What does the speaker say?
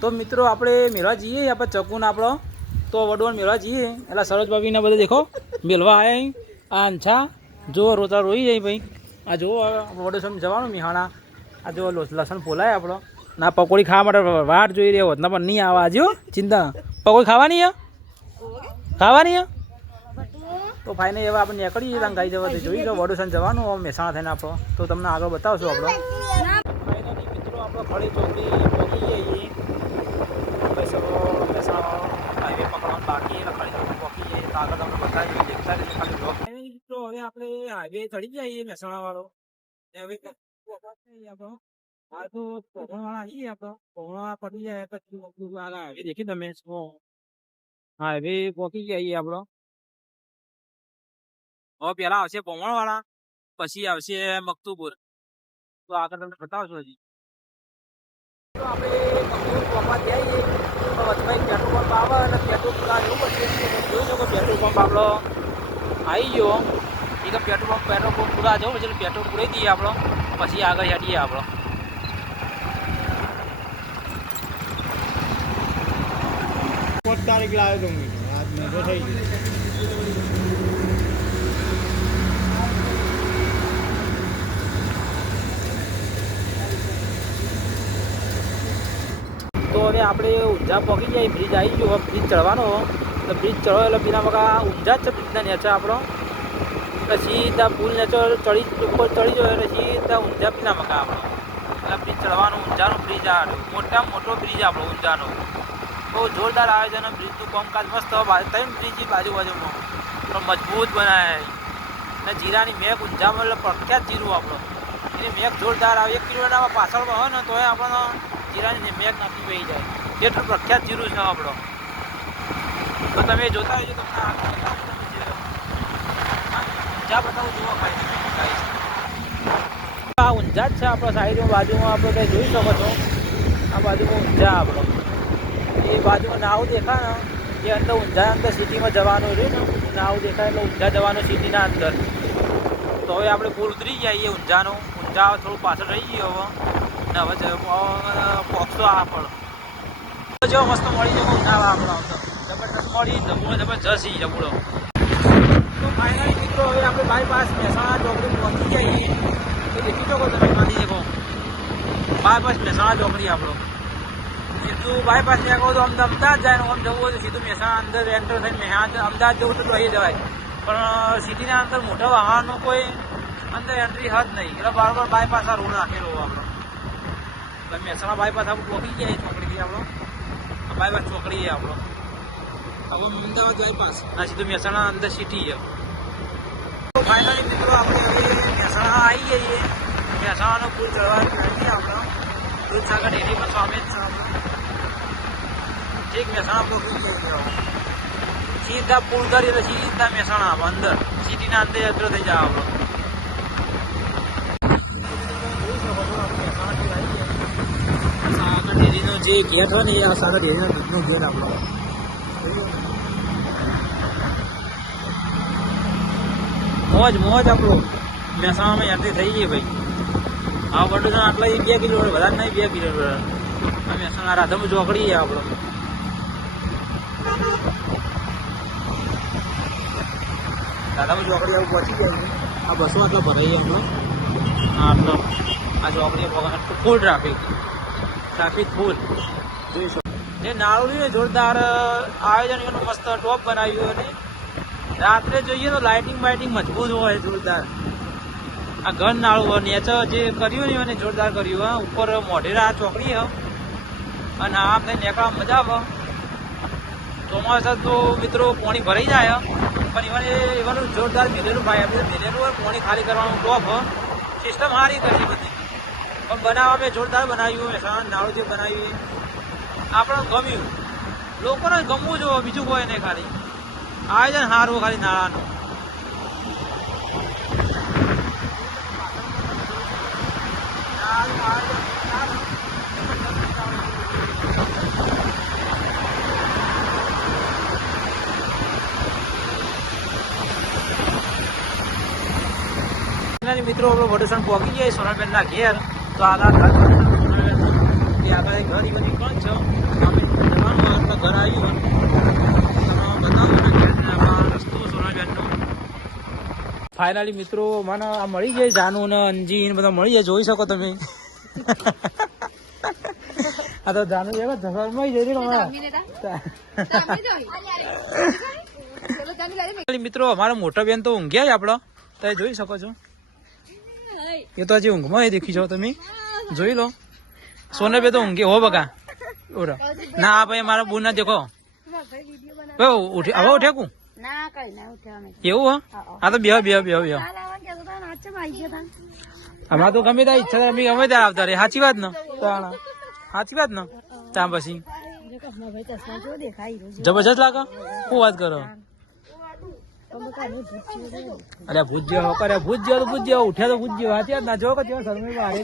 તો મિત્રો આપણે મેળવા જઈએ આપણે ચકુન આપણો તો વડવાન મેળવા જઈએ એટલે સરોજ ભાભીને બધે દેખો મેળવા આવ્યા આ અંછા જો રોતા રોઈ જાય ભાઈ આ જો વડોસમ જવાનું મિહાણા આ જો લસણ ફોલાય આપણો ના પકોડી ખાવા માટે વાટ જોઈ રહ્યો હોત ના પણ નહીં આવવા આજો ચિંતા પકોડી ખાવાની ખાવાની તો ફાઈને એવા આપણે નીકળીએ ત્યાં ગાઈ જવા જોઈ જાઓ વડોસન જવાનું મહેસાણા થઈને આપણો તો તમને આગળ બતાવશો આપણો મિત્રો આપણો ખડી ચોકડી પહોંચી જઈએ હાઈવે પકડવાનું બાકી એટલે ખડી ચોકડી પહોંચી જઈએ આગળ તમને બતાવી દેખતા રહીએ ખાલી તો હવે આપણે હાઈવે ચડી જઈએ મહેસાણા વાળો હવે આપણો હા તો પહોંચવાળા આવીએ આપણો પહોંચવા પડી જાય પછી હાઈવે દેખી તમે હાઈવે પહોંચી જઈએ આપણો હવે પેલા આવશે પવણવાળા પછી આવશે મકતુપુર તો આગળ તમને બતાવશો હજી તો આપણે મકતુપુર પહોંચવા જઈએ તો વચમાં પેટ્રોલ પંપ આવે અને પેટ્રોલ પૂરા જવું પડશે જોઈ શકો પેટ્રોલ પંપ આપણો આવી ગયો એક પેટ્રોલ પંપ પૂરા જવું પડશે એટલે પેટ્રોલ પૂરાઈ દઈએ આપણો પછી આગળ હેડીએ આપણો 5 તારીખ લાવ્યો તો આજ મેં તો થઈ ગયું તો હવે આપણે ઊંઝા પહોંચી જાય બ્રિજ આવી ગયો બ્રિજ ચડવાનો તો બ્રિજ ચડો એટલે પેલા મકા ઊંઝા જ છે બ્રિજના નેચા આપણો એટલે સીધા પુલ નેચો ચડી ઉપર ચડી જાય એટલે સીધા ઊંઝા પેલા મકા આપણો એટલે બ્રિજ ચડવાનું ઊંઝાનો બ્રિજ આ મોટામાં મોટો બ્રિજ આપણો ઊંઝાનો બહુ જોરદાર આયોજન બ્રિજનું કામકાજ મસ્ત 3 બ્રિજ બાજુમાં પણ મજબૂત બનાવે અને જીરાની મેઘ ઊંઝામાં એટલે પ્રખ્યાત જીરું આપણો એની મેઘ જોરદાર આવે 1 કિલોમીટરમાં પાછળમાં હોય ને તો આપણને જીરાની મેઘ નાખી વહી જાય એટલું પ્રખ્યાત જીરું છે આપણો તો તમે જોતા રહેજો તમને ઊંઝા બતાવું જોવા ભાઈ આ ઊંઝા જ છે આપણો સાઈડમાં બાજુમાં આપણે કંઈ જોઈ શકો છો આ બાજુમાં ઊંઝા આપણો એ બાજુમાં નાવ દેખાય ને એ અંદર ઊંઝા અંદર સિટીમાં જવાનું રહ્યું ને નાવ દેખાય એટલે ઊંઝા જવાનું સિટીના અંદર તો હવે આપણે પુલ ઉતરી જઈએ ઊંઝાનો ઊંઝા થોડું પાછળ રહી ગયો હવે ને હવે પોક્ષો આ આપણો જો મસ્ત મળી જાય ઊંઝા આપણો જબરદસ્ત મળી જબુડો જબરજસ્ત જબુડો તો ફાઇનલી મિત્રો હવે આપણે બાયપાસ મહેસાણા ચોકડી પહોંચી જઈએ એ દેખી શકો તમે માની શકો બાયપાસ મહેસાણા ચોકડી આપણો સીધું બાયપાસ નીકળો તો અમદાવાદ જાય આમ જવું હોય તો સીધું મહેસાણા અંદર એન્ટર થઈને અમદાવાદ જવું તો અહીં જવાય પણ સિટીના અંદર મોટા વાહનો કોઈ અંદર એન્ટ્રી હદ નહીં એટલે બરાબર બાયપાસ આ રોડ રાખેલો આપણો એટલે મહેસાણા બાયપાસ આપણે પહોંચી જાય ચોકડીથી આપણો બાયપાસ ચોકડી છે આપણો હવે અમદાવાદ બાયપાસ ના સીધું મહેસાણા અંદર સિટી છે તો ફાઇનલી મિત્રો આપણે હવે મહેસાણા આવી જઈએ મહેસાણાનો પુલ ચડવાની જઈએ આપણો દૂધસાગર ડેરીમાં સામે જ છે ઠીક મહેસાણા પહોંચી જઈએ સીધા પુલ કરી એટલે સીધા મહેસાણા અંદર સિટીના અંદર યાત્રો થઈ જાય આપણો સાગર ડેરીનો જે ગેટ હોય ને એ આ સાગર ડેરીનો દૂધનો ગેટ આપણો મોજ આપણો મહેસાણામાં યાત્રી થઈ ગઈ ભાઈ આ વડોદરા આટલા 2 કિલોમીટર વધારે નહીં 2 કિલોમીટર આ મહેસાણા રાધામાં ચોકડી આપણો દાદામાં ચોકડી આવું પહોંચી જાય આ બસો આટલા ભરાઈ આપણો આટલો આ ચોકડી ફૂલ ટ્રાફિક ફૂલ જોઈ શકો જે નાળું જોરદાર આયોજન એનું મસ્ત ટોપ બનાવ્યું અને રાત્રે જોઈએ તો લાઇટિંગ મજબૂત હોય જોરદાર આ ઘર નાળું નેચર જે કર્યું ને એને જોરદાર કર્યું હા ઉપર મોઢેરા ચોકડી હ અને આમ થઈને નીકળવા મજા આવે ચોમાસા તો મિત્રો પાણી ભરાઈ જાય પણ એવાનું જોરદાર મેલેલું મેલેલું હોય પાણી ખાલી કરવાનું ટોપ સિસ્ટમ સારી કરી બધી પણ બનાવવા મેં જોરદાર બનાવ્યું મહેસાણા નાળું જે બનાવ્યું આપણને ગમ્યું લોકોને ગમવું જોઈએ બીજું કોઈ નહીં ખાલી આયોજન સારું ખાલી નાળાનું મિત્રો આપણે વડોસણ પહોંચી જઈએ સોનલબેનના ઘેર તો આગળ તે આગળ એક ઘર બધી કોણ છો આપણે જવાનું આપણે ઘર આવ્યું બતાવો રસ્તો સોનાબેનનો. ફાઇનલી મિત્રો મને આ મળી જાય જાનુ ને અંજી ને બધા મળી જાય, જોઈ શકો તમે. આ તો જાનુ એવો ધસરમાઈ જઈ રહ્યો મિત્રો. અમારો મોટો બેન તો ઊંઘ્યા આપડો, તમે જોઈ શકો છો. એ તો હજી ઊંઘમાં દેખી છો તમે, જોઈ લો. સોને બે તો ઊંઘે હો બકા. ના ભાઈ મારા બુન ના દેખો હવે ઉઠેકું એવું હા. આ તો બે અમારે તો ગમે ત્યાં ઈચ્છા અમે ગમે ત્યાં આવતા રે. સાચી વાત ને, સાચી વાત ને. ત્યાં પછી જબરજસ્ત લાગે. શું વાત કરો? અરે ભૂત જેવો કરે, ભૂત જેવો તો ભૂત જેવો ઉઠ્યા તો ભૂત જેવો. સાચી વાત ના જો કે જેવો શરમે મારે